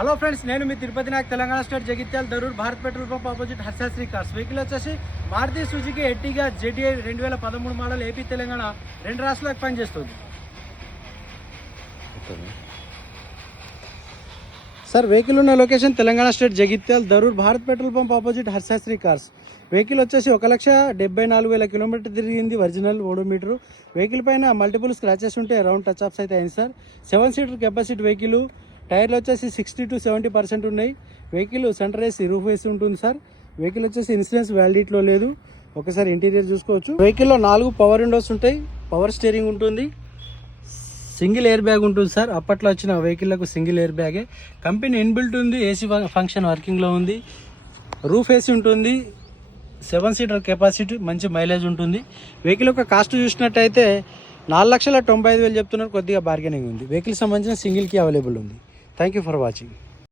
Hello friends, నేను మీ Tirupati Nayak, Telangana state, Jagtial, Darur, Bharat petrol pump opposite Harshashree cars. Vehicle వచ్చేసి Maruti Suzuki Ertiga JTI 2013 model, AP Telangana రెండు రాష్ట్రాలకు పనిచేస్తుంది. సార్, వెహికల్ ఉన్న location Telangana state, Jagtial, Darur, Bharat petrol pump opposite Harshashree cars. Vehicle వచ్చేసి 1,74,000 కిలోమీటర్ తిరిగింది, ఒరిజినల్ ఓడోమీటర్. వెహికల్ పైన మల్టిపుల్ స్క్రాచెస్ ఉంటే అరౌండ్ టచ్ అప్స్ అయితే అయింది సార్. 7 seater capacity vehicle. టైర్లు వచ్చేసి 60 to 70% ఉన్నాయి. Vehicle centre AC, roof AC ఉంటుంది సార్. వెహికల్ వచ్చేసి ఇన్సూరెన్స్ వ్యాలిడిటీలో లేదు. ఒకసారి ఇంటీరియర్ చూసుకోవచ్చు. వెహికల్లో 4 పవర్ విండోస్ ఉంటాయి, పవర్ స్టీరింగ్ ఉంటుంది, సింగిల్ ఎయిర్ బ్యాగ్ ఉంటుంది సార్. అప్పట్లో వచ్చిన వెహికల్లకు సింగిల్ ఎయిర్ బ్యాగే. కంపెనీ ఇన్బిల్ట్ ఉంది, ఏసీ ఫంక్షన్ వర్కింగ్లో ఉంది, రూఫ్ ఏసీ ఉంటుంది, 7 సీటర్ కెపాసిటీ, మంచి మైలేజ్ ఉంటుంది. వెహికల్ యొక్క కాస్ట్ చూసినట్టయితే 4,95,000 చెప్తున్నారు, కొద్దిగా బార్గెనింగ్ ఉంది. వెహికల్ సంబంధించిన సింగిల్ కీ అవైలబుల్ ఉంది. Thank you for watching.